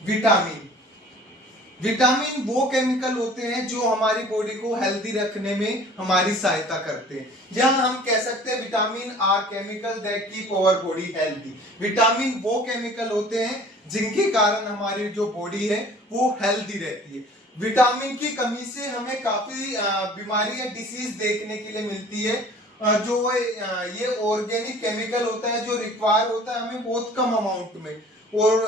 Vitamin. Vitamin वो chemical होते हैं जो हमारी बॉडी को हेल्दी रखने में हमारी सहायता करते हैं, या हम कह सकते हैं vitamin are chemical that keep our body healthy. Vitamin वो केमिकल होते हैं जिनके कारण हमारी जो बॉडी है वो हेल्दी रहती है। विटामिन की कमी से हमें काफी बीमारी या डिसीज देखने के लिए मिलती है। जो ये ऑर्गेनिक केमिकल होता है जो रिक्वायर होता है हमें बहुत कम अमाउंट में, और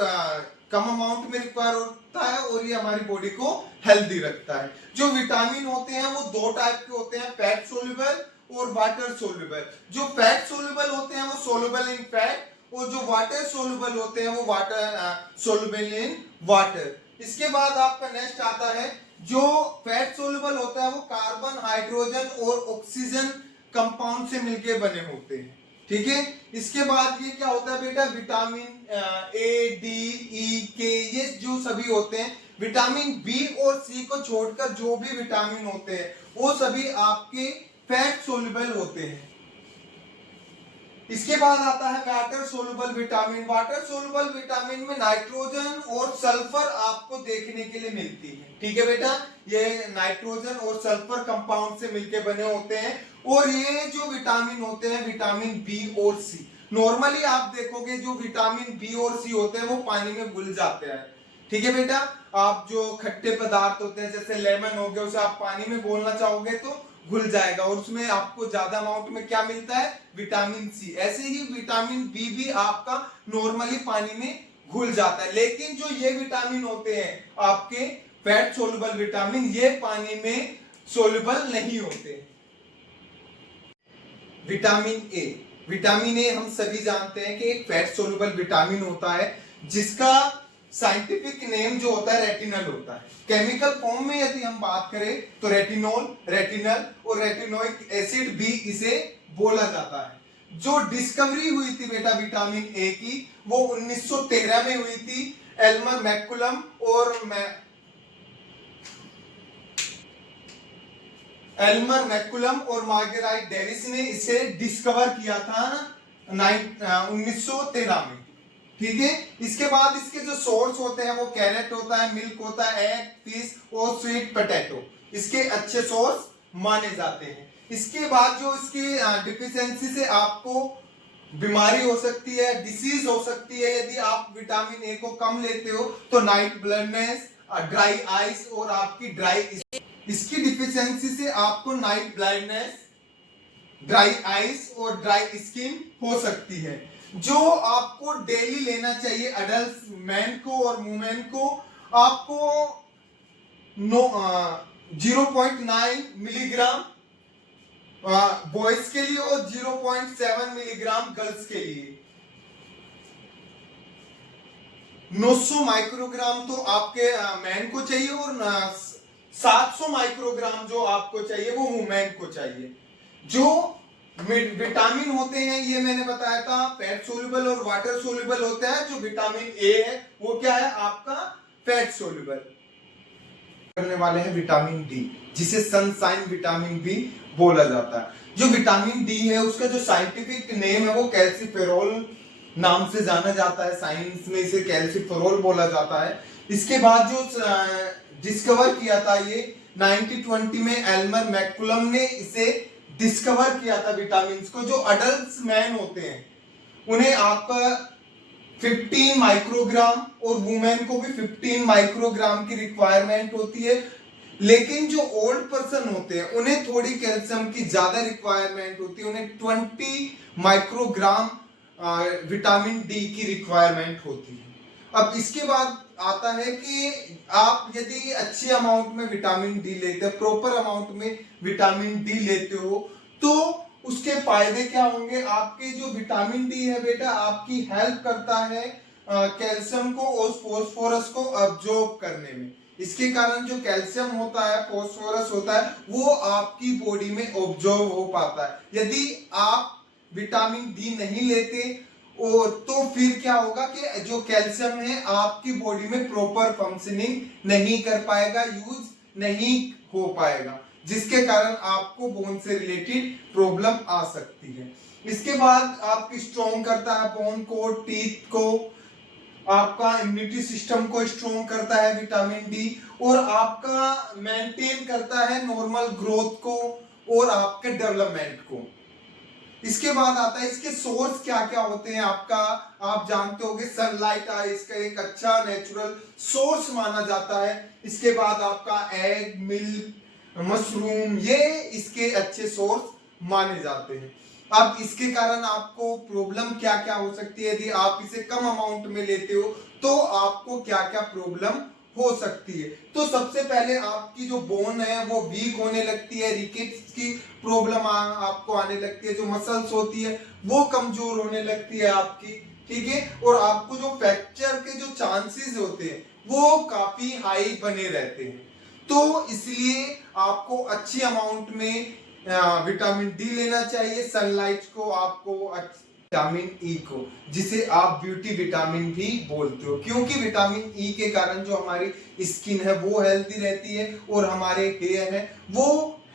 कम अमाउंट में रिक्वायर होता है, और ये हमारी बॉडी को हेल्दी रखता है। जो विटामिन होते हैं वो दो टाइप के होते हैं, फैट सोल्यूबल और वाटर सोल्यूबल। जो फैट सोल्यूबल होते हैं वो सोल्यूबल इन फैट, और जो वाटर सोल्यूबल होते हैं वो वाटर सोल्यूबल इन वाटर। इसके बाद आपका नेक्स्ट आता है, जो फैट सोल्यूबल होता है वो कार्बन, हाइड्रोजन और ऑक्सीजन कंपाउंड से मिलके बने होते हैं। ठीक है, इसके बाद ये क्या होता है बेटा, विटामिन ए, डी, ई, के, ये जो सभी होते हैं। विटामिन बी और सी को छोड़कर जो भी विटामिन होते हैं वो सभी आपके फैट सोल्यूबल होते हैं। इसके बाद आता है water soluble vitamin. Water soluble vitamin में नाइट्रोजन और सल्फर आपको देखने के लिए मिलती है। ठीक है बेटा, ये नाइट्रोजन और सल्फर कंपाउंड से मिलके बने होते हैं। और ये जो विटामिन होते हैं विटामिन बी और सी, नॉर्मली आप देखोगे जो विटामिन बी और सी होते हैं वो पानी में घुल जाते हैं। ठीक है बेटा, आप जो खट्टे पदार्थ होते हैं जैसे लेमन हो गया, उसे आप पानी में घोलना चाहोगे तो घुल जाएगा, और उसमें आपको ज्यादा अमाउंट में क्या मिलता है, विटामिन सी। ऐसे ही विटामिन बी भी आपका नॉर्मली पानी में घुल जाता है। लेकिन जो ये विटामिन होते हैं आपके फैट सोल्यूबल विटामिन, ये पानी में सोल्यूबल नहीं होते। Vitamin A. विटामिन ए हम सभी जानते हैं कि एक फैट सोल्यूबल विटामिन होता है जिसका साइंटिफिक नेम जो होता है रेटिनल होता है। केमिकल फॉर्म में यदि हम बात करें तो रेटिनोल, रेटिनल और रेटिनोइक एसिड भी इसे बोला जाता है। जो डिस्कवरी हुई थी बेटा विटामिन ए की वो 1913 में हुई थी। एल्मर मैकुलम और मार्गेराइट डेविस ने इसे डिस्कवर किया था 1913 में। ठीक है, इसके बाद इसके जो सोर्स होते हैं वो कैरेट होता है, मिल्क होता है, एग, फिश और स्वीट पोटैटो इसके अच्छे सोर्स माने जाते हैं। इसके बाद जो इसकी डिफिशियंसी से आपको बीमारी हो सकती है, डिसीज हो सकती है यदि आप विटामिन ए को कम लेते हो, तो नाइट ब्लाइंडनेस, ड्राई आइज और आपकी ड्राई, इसकी डिफिशियंसी से आपको नाइट ब्लाइंडनेस, ड्राई आइज और ड्राई स्किन हो सकती है। जो आपको डेली लेना चाहिए अडल्ट मैन को और वुमेन को, आपको 0.9 मिलीग्राम बॉयज के लिए और 0.7 मिलीग्राम गर्ल्स के लिए। 900 माइक्रोग्राम तो आपके मैन को चाहिए और 700 माइक्रोग्राम जो आपको चाहिए वो वुमेन को चाहिए। जो विटामिन होते हैं ये मैंने बताया था फैट सोल्यूबल और वाटर सोल्यूबल होता है। जो विटामिन ए है वो क्या है आपका फैट सोल्यूबल। करने वाले हैं विटामिन डी, जिसे सनशाइन विटामिन भी बोला जाता है। जो विटामिन डी है उसका जो साइंटिफिक नेम है वो कैल्सीफेरोल नाम से जाना जाता है, साइंस में इसे कैल्सीफेरोल बोला जाता है। इसके बाद जो डिस्कवर किया था ये 1920 में एल्मर मैकुलम ने इसे डिस्कवर किया था विटामिन को। जो अडल्ट मैन होते हैं उन्हें आपका 15 माइक्रोग्राम और वुमेन को भी 15 माइक्रोग्राम की रिक्वायरमेंट होती है। लेकिन जो ओल्ड पर्सन होते हैं उन्हें थोड़ी कैल्शियम की ज्यादा रिक्वायरमेंट होती है, उन्हें 20 माइक्रोग्राम विटामिन डी की रिक्वायरमेंट होती है। अब इसके बाद आता है कि आप यदि अच्छी अमाउंट में विटामिन डी लेते हो, प्रॉपर अमाउंट में विटामिन डी लेते हो, तो उसके फायदे क्या होंगे। आपके जो विटामिन डी है बेटा आपकी हेल्प करता है कैल्शियम को और फास्फोरस को अब्जॉर्ब करने में। इसके कारण जो कैल्शियम होता है, फास्फोरस होता है, वो आपकी बॉडी में ऑब्जॉर्व हो पाता है। यदि आप विटामिन डी नहीं लेते और तो फिर क्या होगा कि जो कैल्शियम है आपकी बॉडी में प्रॉपर फंक्शनिंग नहीं कर पाएगा, यूज नहीं हो पाएगा, जिसके कारण आपको बोन से रिलेटेड प्रॉब्लम आ सकती है। इसके बाद आपकी स्ट्रॉन्ग करता है बोन को, टीथ को, आपका इम्यूनिटी सिस्टम को स्ट्रोंग करता है विटामिन डी, और आपका मेंटेन करता है नॉर्मल ग्रोथ को और आपके डेवलपमेंट को। इसके बाद आता है इसके सोर्स क्या क्या होते हैं आपका, आप जानते होंगे सनलाइट इसका एक अच्छा नेचुरल सोर्स माना जाता है। इसके बाद आपका एग, मिल्क, मशरूम, ये इसके अच्छे सोर्स माने जाते हैं। अब इसके कारण आपको प्रॉब्लम क्या क्या हो सकती है, यदि आप इसे कम अमाउंट में लेते हो तो आपको क्या क्या प्रॉब्लम हो सकती है। तो सबसे पहले आपकी जो बोन है वो वीक होने लगती है, रिकेट्स की प्रॉब्लम आपको आने लगती है, जो मसल्स होती है वो कमजोर होने लगती है आपकी, ठीक है। और आपको जो फ्रैक्चर के जो चांसेस होते हैं वो काफी हाई बने रहते हैं। तो इसलिए आपको अच्छी अमाउंट में विटामिन डी लेना चाहिए। सनलाइट को आपको विटामिन ई को, जिसे आप ब्यूटी विटामिन भी बोलते हो, क्योंकि विटामिन ई के कारण जो हमारी स्किन है वो हेल्दी रहती है और हमारे हेयर है वो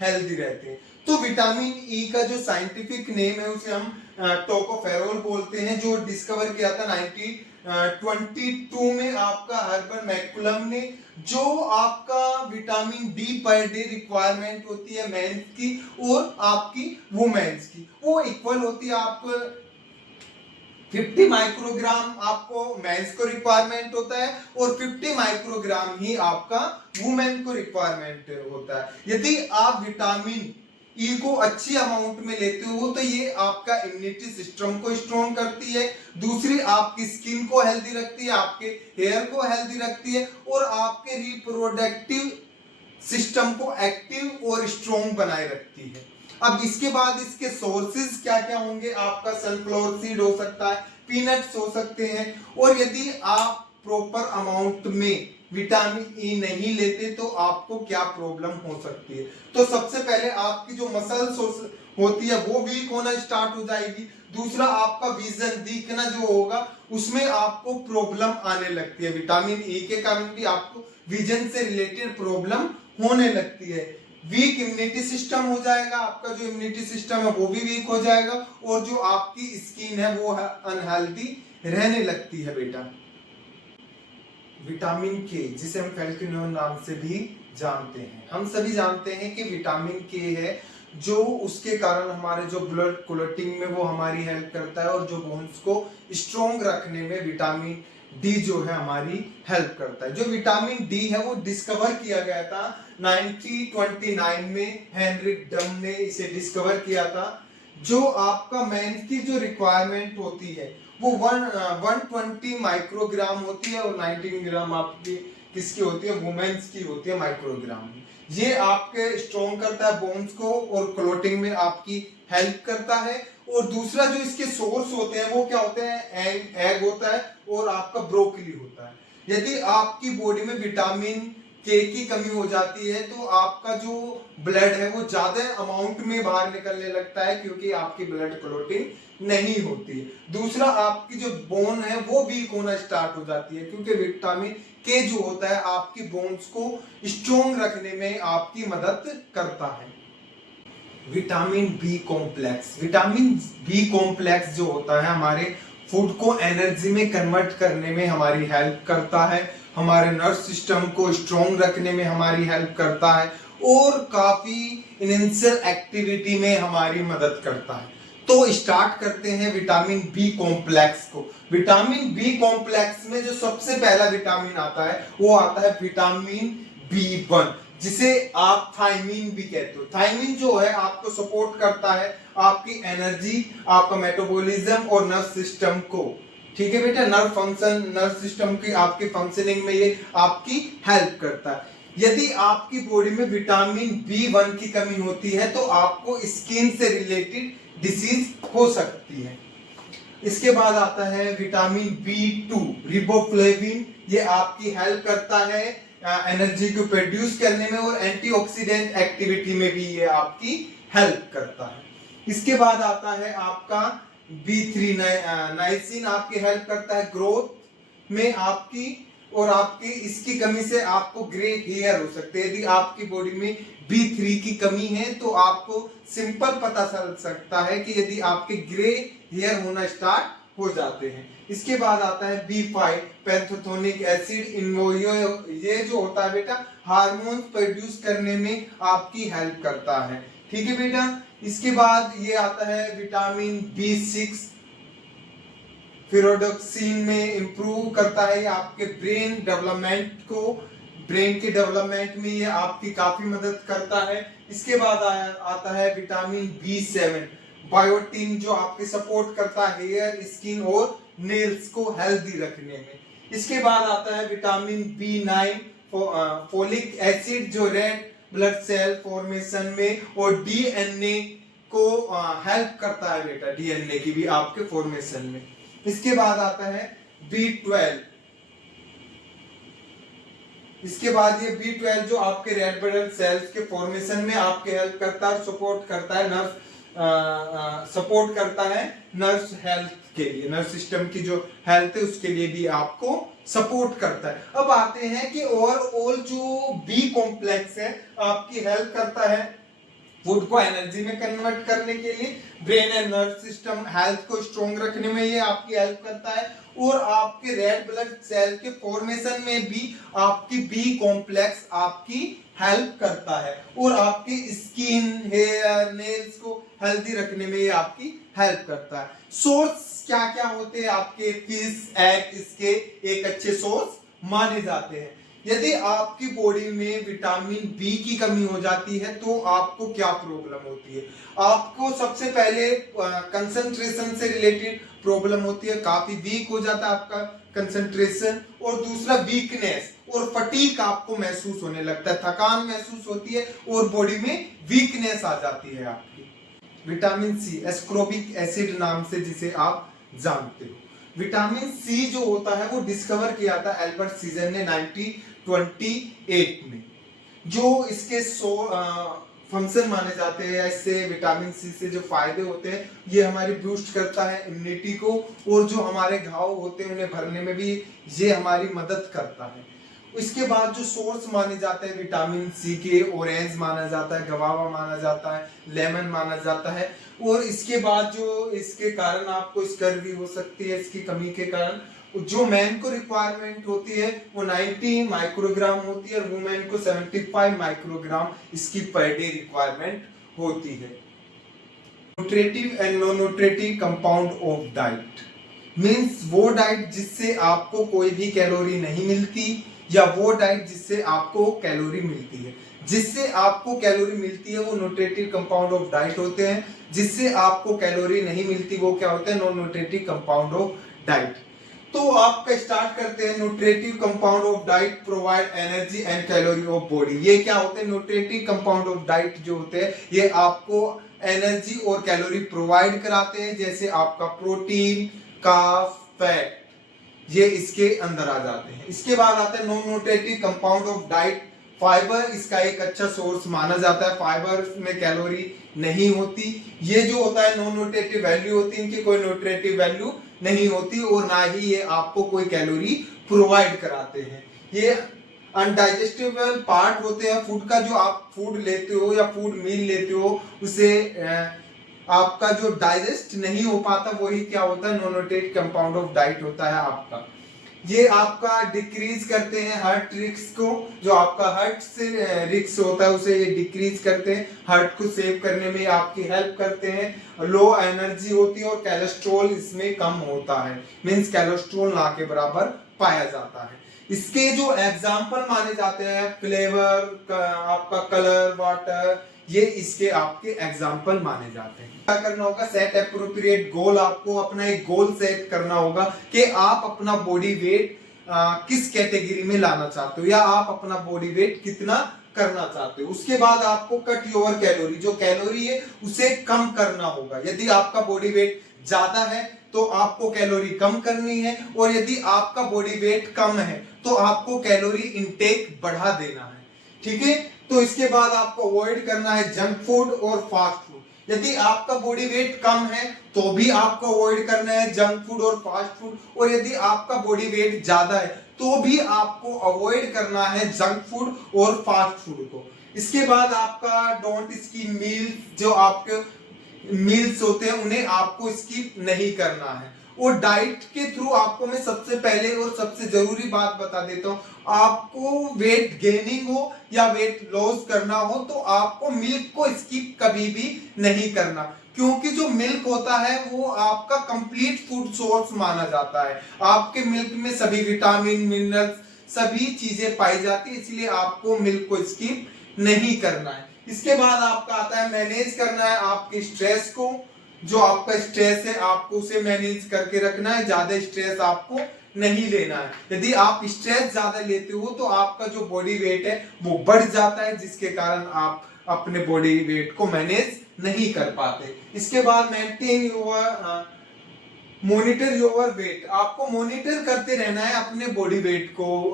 हेल्दी रहते हैं। तो विटामिन ई का जो साइंटिफिक नेम है उसे हम टोकोफेरोल बोलते हैं, जो डिस्कवर किया था 1922 में आपका हर्बर्ट मैकुलम ने। जो आपका vitamin D per day requirement होती है मेंस की और आपकी वुमेन्स की, वो इक्वल होती है। आपको 50 माइक्रोग्राम आपको मेंस को रिक्वायरमेंट होता है और 50 माइक्रोग्राम ही आपका वुमेन को रिक्वायरमेंट होता है। यदि आप विटामिन ई को अच्छी अमाउंट में लेते हो तो ये आपका इम्यूनिटी सिस्टम को स्ट्रॉन्ग करती है, दूसरी आपकी स्किन को हेल्दी रखती है, आपके हेयर को हेल्दी रखती है और आपके रिप्रोडक्टिव सिस्टम को एक्टिव और स्ट्रॉन्ग बनाए रखती है। अब इसके बाद इसके सोर्सेज क्या क्या होंगे, आपका सनफ्लावर सीड हो सकता है, पीनट्स हो सकते हैं। और यदि आप प्रॉपर अमाउंट में विटामिन ई नहीं लेते तो आपको क्या प्रॉब्लम हो सकती है। तो सबसे पहले आपकी जो मसल्स होती है वो वीक होना स्टार्ट हो जाएगी, दूसरा आपका विजन दिखना जो होगा उसमें आपको प्रॉब्लम आने लगती है। विटामिन ई के कारण भी आपको विजन से रिलेटेड प्रॉब्लम होने लगती है। वीक इम्यूनिटी सिस्टम हो जाएगा, आपका जो इम्यूनिटी सिस्टम है वो भी वीक हो जाएगा और जो आपकी स्किन है वो अनहेल्दी रहने लगती है बेटा। विटामिन के, जिसे हम फैल्किनोन नाम से भी जानते हैं, हम सभी जानते हैं कि विटामिन के है जो उसके कारण हमारे जो ब्लड क्लॉटिंग में वो हमारी हेल्प करता है और जो बोन्स को स्ट्रॉन्ग रखने में विटामिन डी जो है हमारी हेल्प करता है। जो विटामिन डी है वो डिस्कवर किया गया था 1929 में, हेनरिक डम ने इसे डिस्कवर किया था। जो आपका मेंस की जो रिक्वायरमेंट होती है वो 120 माइक्रोग्राम होती है और 19 ग्राम आपकी किसकी होती है, वुमेन्स की होती है माइक्रोग्राम। ये आपके स्ट्रॉन्ग करता है बोन्स को और क्लोटिंग में आपकी हेल्प करता है। और दूसरा जो इसके सोर्स होते हैं वो क्या होते हैं, एग होता है और आपका ब्रोकली होता है। यदि आपकी बॉडी में विटामिन के की कमी हो जाती है तो आपका जो ब्लड है वो ज्यादा अमाउंट में बाहर निकलने लगता है, क्योंकि आपकी ब्लड क्लॉटिंग नहीं होती। दूसरा आपकी जो बोन है वो वीक होना स्टार्ट हो जाती है, क्योंकि विटामिन के जो होता है आपकी बोन्स को स्ट्रॉन्ग रखने में आपकी मदद करता है। Vitamin B complex, vitamin B complex जो होता है हमारे फूड को एनर्जी में कन्वर्ट करने में हमारी हेल्प करता है, हमारे नर्व सिस्टम को स्ट्रॉन्ग रखने में हमारी हेल्प करता है और काफी इनिशियल एक्टिविटी में हमारी मदद करता है। तो स्टार्ट करते हैं विटामिन बी कॉम्प्लेक्स को। विटामिन बी कॉम्प्लेक्स में जो सबसे पहला विटामिन आता है वो आता है विटामिन बी1, जिसे आप थायमीन भी कहते हो। थायमीन जो है आपको सपोर्ट करता है आपकी एनर्जी, आपका मेटाबॉलिज्म और नर्व सिस्टम को, ठीक है बेटा। नर्व फंक्शन, नर्व सिस्टम की आपकी फंक्शनिंग में ये आपकी हेल्प करता है। यदि आपकी बॉडी में विटामिन बी1 की कमी होती है तो आपको स्किन से रिलेटेड डिसीज हो सकती है। इसके बाद आता है विटामिन बी2 रिबोफ्लेविन, ये आपकी हेल्प करता है एनर्जी को प्रोड्यूस करने में और एंटीऑक्सीडेंट एक्टिविटी में भी ये आपकी हेल्प करता है। इसके बाद आता है आपका B3 नाइसिन, आपकी हेल्प करता है ग्रोथ में आपकी, और आपकी इसकी कमी से आपको ग्रे हेयर हो सकते हैं। यदि आपकी बॉडी में B3 की कमी है तो आपको सिंपल पता चल सकता है कि यदि आपके ग्रे हेयर होना स्टार्ट हो जाते हैं। इसके बाद आता है B5 पैंथोथेनिक एसिड ये जो होता है बेटा हार्मोन प्रोड्यूस करने में आपकी हेल्प करता है। ठीक है बेटा। इसके बाद ये आता है विटामिन B6 फिरोडोक्सिन में इंप्रूव करता है, आपके ब्रेन के डेवलपमेंट में ये आपकी काफी मदद करता है। इसके बाद आता है विटामिन B7 बायोटिन जो आपके सपोर्ट करता है हेयर स्किन और नेल्स को हेल्दी रखने में। इसके बाद आता है विटामिन B9 फोलिक एसिड जो रेड ब्लड सेल फॉर्मेशन में और डीएनए को हेल्प करता है बेटा, डीएनए की भी आपके फॉर्मेशन में। इसके बाद आता है B12। इसके बाद ये B12 जो आपके रेड ब्लड सेल्स के फॉर्मेशन में आपके हेल्प करता है, सपोर्ट करता है नर्व हेल्थ के लिए, नर्व सिस्टम की जो हेल्थ है उसके लिए भी आपको सपोर्ट करता है। अब आते हैं कि ओवरऑल जो बी कॉम्प्लेक्स है आपकी हेल्प करता है फूड को एनर्जी में कन्वर्ट करने के लिए, brain and nerve system health को स्ट्रॉन्ग रखने में ये आपकी हेल्प करता है, और आपके रेड ब्लड सेल के फॉर्मेशन में भी आपकी बी कॉम्प्लेक्स आपकी हेल्प करता है, और आपकी स्किन हेयर नेल्स को हेल्दी रखने में ये आपकी हेल्प करता है। सोर्स क्या क्या होते हैं आपके फिश एग इसके एक अच्छे सोर्स माने जाते हैं। यदि आपकी बॉडी में विटामिन बी की कमी हो जाती है तो आपको क्या प्रॉब्लम होती है? आपको सबसे पहले कंसंट्रेशन से रिलेटेड प्रॉब्लम होती है, काफी वीक हो जाता है आपका कंसंट्रेशन, और दूसरा वीकनेस और फटीग आपको महसूस होने लगता है, थकान महसूस होती है और बॉडी में वीकनेस आ जाती है आपकी। विटामिन सी एस्कोर्बिक एसिड नाम से जिसे आप जानते हो, विटामिन सी जो होता है वो डिस्कवर किया था एल्बर्ट सीजन ने 1928 में। जो इसके फंक्शन माने जाते हैं, इससे विटामिन सी से जो फायदे होते हैं, ये हमारी बूस्ट करता है इम्यूनिटी को, और जो हमारे घाव होते हैं उन्हें भरने में भी ये हमारी मदद करता है। इसके बाद जो सोर्स माने जाते हैं विटामिन सी के, ऑरेंज माना जाता है, गवावा माना जाता है, लेमन माना जाता है, और इसके बाद जो इसके कारण आपको स्कर्वी हो सकती है, इसकी कमी के कारण जो मैन को रिक्वायरमेंट होती है वो 90 माइक्रोग्राम होती है, और वुमेन को 75 माइक्रोग्राम इसकी पर डे रिक्वायरमेंट होती है। Nutritive and non nutritive compound of diet means वो डाइट जिससे आपको कोई भी कैलोरी नहीं मिलती, या वो डाइट जिससे आपको कैलोरी मिलती है। जिससे आपको कैलोरी मिलती है वो न्यूट्रिटिव कंपाउंड ऑफ डाइट होते हैं, जिससे आपको कैलोरी नहीं मिलती वो क्या होते हैं? Non nutritive compound of diet. तो आपका स्टार्ट करते हैं। Nutritive compound of diet provide energy and calorie of body. ये क्या होते हैं? न्यूट्रिटिव कंपाउंड ऑफ डाइट जो होते हैं ये आपको एनर्जी और कैलोरी प्रोवाइड कराते हैं, जैसे आपका प्रोटीन कार्ब फैट, ये इसके अंदर आ जाते हैं। इसके बाद आता है non nutritive compound of diet. Fibre इसका एक अच्छा सोर्स माना जाता है, फाइबर में कैलोरी नहीं होती। ये जो होता है नॉन न्यूट्रिटिव वैल्यू होती है, इनकी कोई न्यूट्रिटिव वैल्यू नहीं होती, और ना ही ये आपको कोई कैलोरी प्रोवाइड कराते हैं। ये अनडाइजेस्टेबल पार्ट होते हैं फूड का, जो आप फूड लेते हो या फूड मील लेते हो उसे आपका जो डाइजेस्ट नहीं हो पाता, वही क्या होता है? Non nutritive compound of diet होता है आपका। ये आपका डिक्रीज करते हैं हार्ट रिस्क को, जो आपका हार्ट से रिस्क होता है उसे ये डिक्रीज करते हैं, हार्ट को सेव करने में आपकी हेल्प करते हैं। लो एनर्जी होती है और कोलेस्ट्रॉल इसमें कम होता है, मींस कोलेस्ट्रॉल ना के बराबर पाया जाता है। इसके जो एग्जाम्पल माने जाते हैं फ्लेवर, आपका कलर, वाटर, ये इसके आपके एग्जाम्पल माने जाते हैं। क्या करना होगा? सेट एप्रोप्रिएट गोल। आपको अपना एक गोल सेट करना होगा कि आप अपना बॉडी वेट किस कैटेगरी में लाना चाहते हो, या आप अपना बॉडी वेट कितना करना चाहते हो। उसके बाद आपको कट योर कैलोरी, जो कैलोरी है उसे कम करना होगा। यदि आपका बॉडी वेट ज्यादा है तो आपको कैलोरी कम करनी है, और यदि आपका बॉडी वेट कम है तो आपको कैलोरी इनटेक बढ़ा देना है। ठीक है। तो इसके बाद आपको अवॉइड करना है जंक फूड और फास्ट फूड। यदि आपका बॉडी वेट कम है तो भी आपको अवॉइड करना है जंक फूड और फास्ट फूड, और यदि आपका बॉडी वेट ज्यादा है तो भी आपको अवॉइड करना है जंक फूड और फास्ट फूड को। इसके बाद आपका डोंट स्किप मील, जो आपके मील्स होते हैं उन्हें आपको स्किप नहीं करना है। और डाइट के थ्रू आपको मैं सबसे पहले और सबसे जरूरी बात बता देता हूँ, आपको वेट गेनिंग हो या वेट लॉस करना हो तो आपको मिल्क को स्किप कभी भी नहीं करना, क्योंकि जो मिल्क होता है वो आपका कंप्लीट फूड सोर्स माना जाता है। आपके मिल्क में सभी विटामिन मिनरल्स सभी चीजें पाई जाती है, इसलिए आपको मिल्क को स्किप नहीं करना है। इसके बाद आपका आता है मैनेज करना है आपके स्ट्रेस को। जो आपका स्ट्रेस है आपको उसे मैनेज करके रखना है, ज्यादा स्ट्रेस आपको नहीं लेना है। यदि आप स्ट्रेस ज्यादा लेते हो तो आपका जो बॉडी वेट है वो बढ़ जाता है, जिसके कारण आप अपने बॉडी वेट को मैनेज नहीं कर पाते। इसके बाद maintain your monitor your weight, आपको मॉनिटर करते रहना है अपने बॉडी वेट को।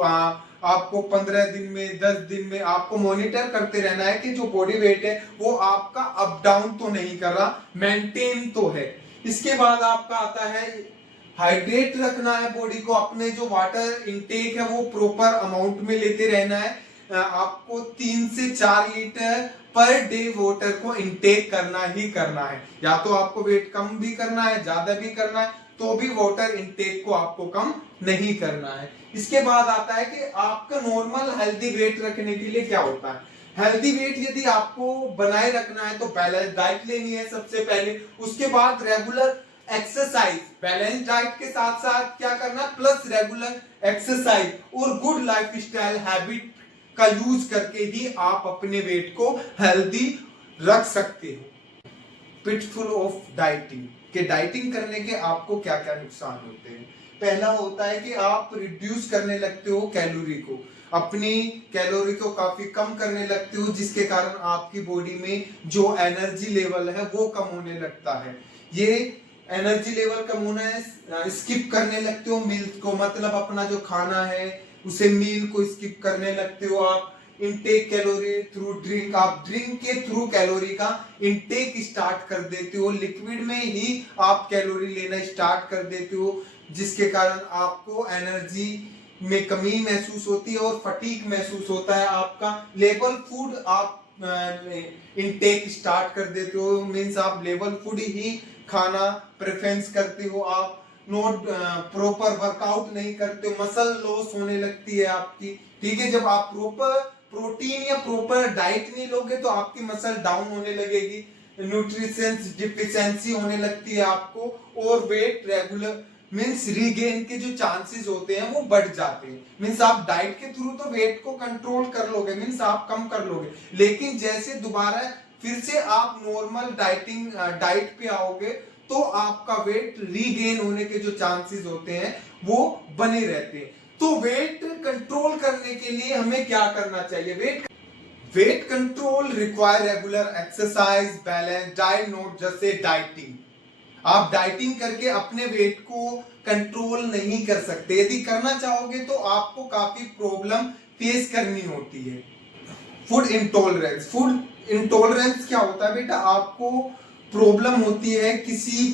आपको 15 दिन में 10 दिन में आपको मॉनिटर करते रहना है कि जो बॉडी वेट है वो आपका अप डाउन तो नहीं कर रहा, मेंटेन तो है। इसके बाद आपका आता है हाइड्रेट रखना है बॉडी को, अपने जो वाटर इनटेक है वो प्रॉपर अमाउंट में लेते रहना है। आपको 3 से 4 लीटर पर डे वाटर को इनटेक करना ही करना है। या तो आपको वेट कम भी करना है, ज्यादा भी करना है, तो भी वाटर इनटेक को आपको कम नहीं करना है। इसके बाद आता है कि आपका नॉर्मल हेल्दी वेट रखने के लिए क्या होता है। हेल्दी वेट यदि आपको बनाए रखना है तो बैलेंस डाइट लेनी है सबसे पहले, उसके बाद रेगुलर एक्सरसाइज, बैलेंस डाइट के साथ साथ क्या करना प्लस रेगुलर एक्सरसाइज और गुड लाइफस्टाइल हैबिट का यूज करके ही आप अपने वेट को हेल्दी रख सकते हो। पिटफॉल ऑफ डाइटिंग, कि डाइटिंग करने के आपको क्या क्या नुकसान होते हैं। पहला होता है कि आप रिड्यूस करने लगते हो कैलोरी को, अपनी कैलोरी को काफी कम करने लगते हो, जिसके कारण आपकी बॉडी में जो एनर्जी लेवल है वो कम होने लगता है। ये एनर्जी लेवल कम होना है, स्किप करने लगते हो मील को, मतलब अपना जो खाना है उसे मील को स्किप करने लगते हो आप। इनटेक कैलोरी थ्रू ड्रिंक, आप ड्रिंक के थ्रू कैलोरी का इनटेक स्टार्ट कर देते हो, लिक्विड में ही आप कैलोरी लेना स्टार्ट कर देते हो, जिसके कारण आपको एनर्जी में कमी महसूस होती है और फटीग महसूस होता है। आपका लेवल फूड आप इनटेक स्टार्ट कर देते हो, मीन्स आप लेवल फूड ही खाना प्रेफरेंस करते हो, आप नोट प्रॉपर वर्कआउट नहीं करते हो, मसल लॉस होने लगती है आपकी। ठीक है, जब आप प्रॉपर प्रोटीन या प्रॉपर डाइट नहीं लोगे तो आपकी मसल डाउन होने लगेगी, न्यूट्रिशंस डिफिशिएंसी होने लगती है आपको, और वेट रेगुलर मीन्स रीगेन के जो चांसेस होते हैं वो बढ़ जाते हैं। मीन्स आप डाइट के थ्रू तो वेट को कंट्रोल कर लोगे, मीन्स आप कम कर लोगे, लेकिन जैसे दोबारा फिर से आप नॉर्मल डाइट पे आओगे तो आपका वेट रीगेन होने के जो चांसेस होते हैं वो बने रहते हैं। तो वेट कंट्रोल करने के लिए हमें क्या करना चाहिए। Weight control require regular exercise, balance diet, not जैसे डाइटिंग। आप डाइटिंग करके अपने वेट को कंट्रोल नहीं कर सकते, यदि करना चाहोगे तो आपको काफी प्रॉब्लम फेस करनी होती है। फूड इंटॉलरेंस, फूड इंटॉलरेंस क्या होता है बेटा, आपको प्रॉब्लम होती है किसी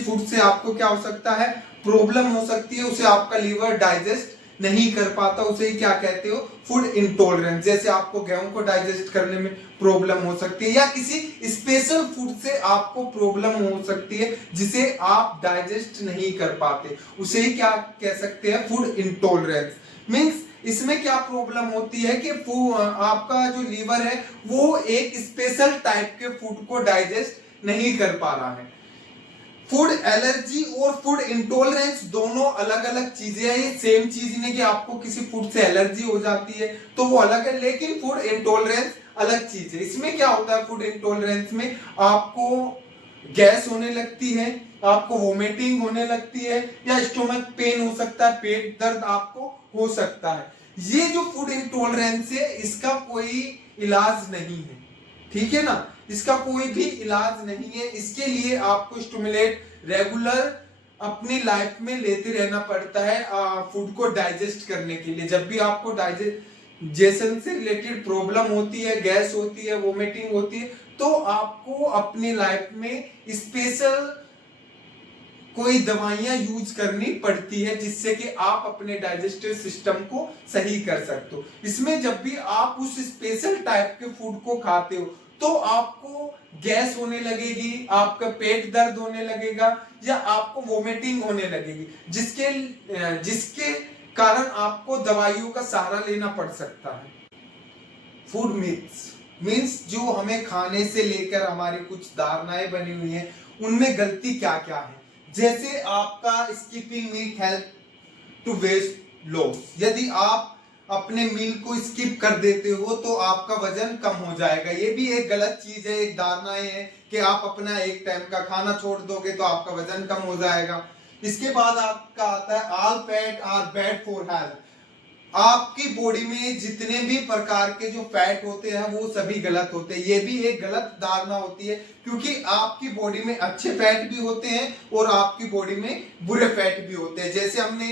फूड से आपको क्या हो सकता है, प्रॉब्लम हो सकती है, उसे आपका लीवर डाइजेस्ट नहीं कर पाता, उसे क्या कहते हो, फूड इंटॉलरेंस। जैसे आपको गेहूं को डाइजेस्ट करने में प्रॉब्लम हो सकती है, या किसी स्पेशल फूड से आपको प्रॉब्लम हो सकती है जिसे आप डाइजेस्ट नहीं कर पाते, उसे ही क्या कह सकते हैं, फूड इंटॉलरेंस। मीन्स इसमें क्या प्रॉब्लम होती है कि आपका जो लीवर है वो एक स्पेशल टाइप के फूड को डाइजेस्ट नहीं कर पा रहा है। फूड एलर्जी और फूड इंटॉलरेंस दोनों अलग अलग चीजें हैं, ये सेम चीज नहीं कि आपको किसी फूड से एलर्जी हो जाती है तो वो अलग है, लेकिन फूड इंटॉलरेंस अलग चीज है। इसमें क्या होता है, फूड इंटॉलरेंस में आपको गैस होने लगती है, आपको वोमिटिंग होने लगती है, या स्टोमक पेन हो सकता है, पेट दर्द आपको हो सकता है। ये जो फूड इंटॉलरेंस है इसका कोई इलाज नहीं है, ठीक है ना, इसका कोई भी इलाज नहीं है। इसके लिए आपको स्टिमुलेट रेगुलर अपनी लाइफ में लेते रहना पड़ता है फूड को डाइजेस्ट करने के लिए। जब भी आपको डाइजेशन से रिलेटेड प्रॉब्लम होती है, गैस होती है, वोमिटिंग होती है, तो आपको अपनी लाइफ में स्पेशल कोई दवाइयां यूज करनी पड़ती है जिससे कि आप अपने डाइजेस्टिव सिस्टम को सही कर सकते हो। इसमें जब भी आप उस स्पेशल टाइप के फूड को खाते हो तो आपको गैस होने लगेगी, आपका पेट दर्द होने लगेगा या आपको वोमिटिंग होने लगेगी, जिसके कारण आपको दवाइयों का सहारा लेना पड़ सकता है। फूड मिथ्स मीन्स जो हमें खाने से लेकर हमारी कुछ धारणाएं बनी हुई हैं, उनमें गलती क्या क्या है। जैसे आपका skipping meal help to weight loss, यदि आप अपने मील को स्किप कर देते हो तो आपका वजन कम हो जाएगा। ये भी एक गलत चीज है, एक धारणाएं है कि आप अपना एक टाइम का खाना छोड़ दोगे तो आपका वजन कम हो जाएगा। इसके बाद आपका आता है all fat are bad for health. आपकी बॉडी में जितने भी प्रकार के जो फैट होते हैं वो सभी गलत होते हैं। ये भी एक गलत धारणा होती है, क्योंकि आपकी बॉडी में अच्छे फैट भी होते हैं और आपकी बॉडी में बुरे फैट भी होते हैं। जैसे हमने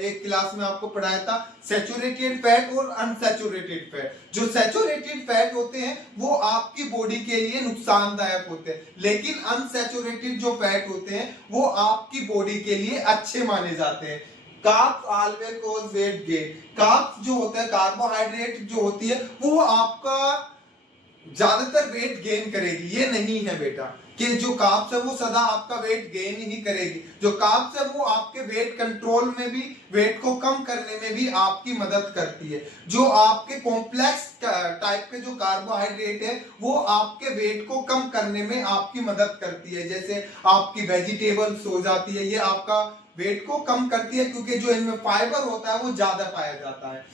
एक क्लास में आपको पढ़ाया था सैचुरेटेड फैट और अनसैचुरेटेड फैट। जो सैचुरेटेड फैट होते हैं वो आपकी बॉडी के लिए नुकसानदायक होते हैं, लेकिन अनसैचुरेटेड जो फैट होते हैं वो आपकी बॉडी के लिए अच्छे माने जाते हैं। Carbs always cause weight gain. Carbs जो होता है, कार्बोहाइड्रेट जो होती है, वो आपका ज्यादातर वेट गेन करेगी। ये नहीं है बेटा कि जो कार्ब्स है वो सदा आपका वेट गेन ही करेगी। जो कार्ब्स है वो आपके वेट कंट्रोल में भी, वेट को कम करने में भी आपकी मदद करती है। जो आपके कॉम्प्लेक्स टाइप के जो कार्बोहाइड्रेट है वो आपके वेट को कम करने में आपकी मदद करती है। जैसे आपकी वेजिटेबल्स हो जाती है, ये आपका वेट को कम करती है, क्योंकि जो इनमें फाइबर होता है वो ज्यादा पाया जाता है।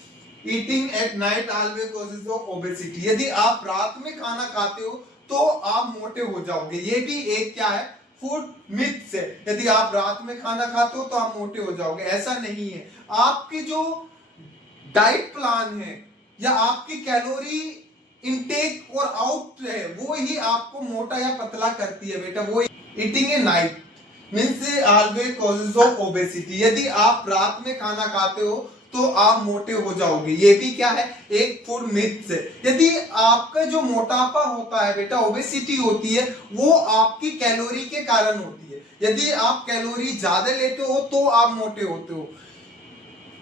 Eating at night always causes obesity. यदि आप रात में खाना खाते हो तो आप मोटे हो जाओगे। ये भी एक क्या है, फूड मिथ है। यदि आप रात में खाना खाते हो तो आप मोटे हो जाओगे, ऐसा नहीं है। आपकी जो डाइट प्लान है या आपकी कैलोरी इनटेक और आउट है वो ही आपको मोटा या पतला करती है बेटा। वो eating A night means always causes of obesity. यदि आप रात में खाना खाते हो तो आप मोटे हो जाओगे। ये भी क्या है, एक फूड मिथ है। यदि आपका जो मोटापा होता है बेटा, ओबेसिटी होती है, वो आपकी कैलोरी के कारण होती है। यदि आप कैलोरी ज्यादा लेते हो तो आप मोटे होते हो।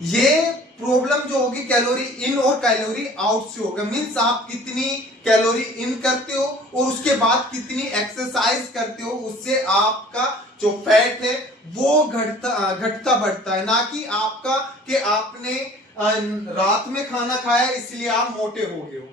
ये प्रॉब्लम जो होगी कैलोरी इन और कैलोरी आउट से होगा। मीन्स आप कितनी कैलोरी इन करते हो और उसके बाद कितनी एक्सरसाइज करते हो, उससे आपका जो फैट है वो घटता बढ़ता है, ना कि आपका कि आपने रात में खाना खाया इसलिए आप मोटे हो गए हो।